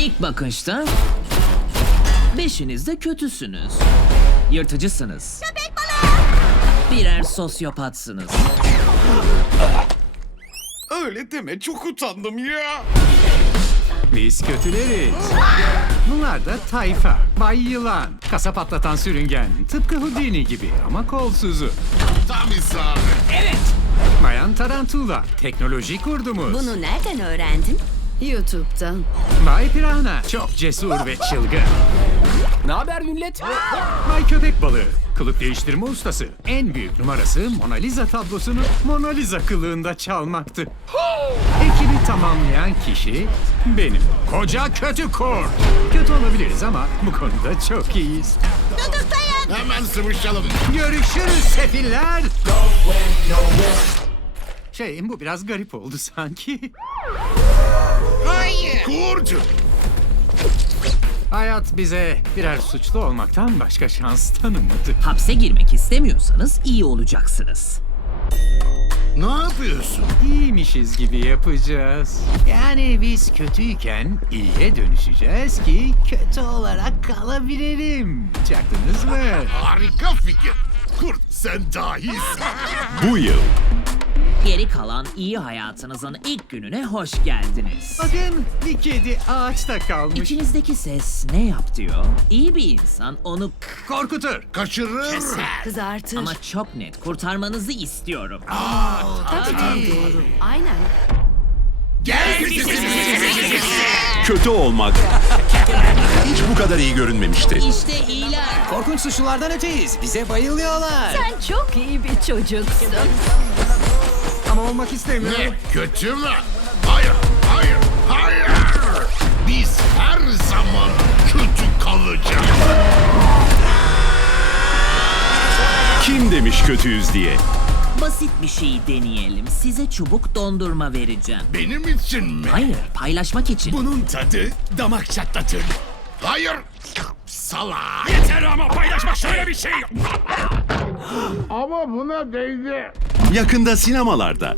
İlk bakışta beşiniz de kötüsünüz. Yırtıcısınız. Köpek balığı. Birer sosyopatsınız. Öyle deme çok utandım ya. Biz kötüleriz. Bunlar da tayfa, bay yılan, kasa patlatan sürüngen. Tıpkı Houdini gibi ama kolsuzu. Tam isabet. Bayan Tarantula, teknoloji kurdumuz. Bunu nereden öğrendin? YouTube'dan. Bay Piranha, çok cesur ve çılgın. Ne haber millet? Bay Köpek Balığı, kılık değiştirme ustası. En büyük numarası Mona Lisa tablosunu Mona Lisa kılığında çalmaktı. Ekibi tamamlayan kişi benim. Koca kötü kurt. Kötü olabiliriz ama bu konuda çok iyiyiz. Tutuklayın. Hemen sıvışalım. Görüşürüz sefiller. Şey bu biraz garip oldu sanki. Hayır. Kurcu. Hayat bize birer suçlu olmaktan başka şans tanımadı. Hapse girmek istemiyorsanız iyi olacaksınız. Ne yapıyorsun? İyiymişiz gibi yapacağız. Yani biz kötüyken iyiye dönüşeceğiz ki kötü olarak kalabilirim. Çaktınız mı? Harika fikir. Kurt sen dahisin. Bu yıl Geri kalan iyi hayatınızın ilk gününe hoş geldiniz. Bakın bir kedi ağaçta kalmış. İçinizdeki ses ne yap diyor? İyi bir insan onu Korkutur. Kaçırır. Kızartır. ama çok net kurtarmanızı istiyorum. Tabii tabii doğru. Aynen. kötü olmak hiç bu kadar iyi görünmemişti. İşte iyiler. Korkunç suçlulardan öteyiz. Bize bayılıyorlar. Sen çok iyi bir çocuksun. Olmak istemiyorum. Ne? Kötü mü? Hayır, hayır, hayır. Biz her zaman kötü kalacağız. Kim demiş kötüyüz diye. Basit bir şey deneyelim. Size çubuk dondurma vereceğim. Benim için mi? Hayır, paylaşmak için. Bunun tadı damak çatlatır. Hayır. Salak. Yeter ama paylaşmak şöyle bir şey. ama buna değdi. Yakında sinemalarda.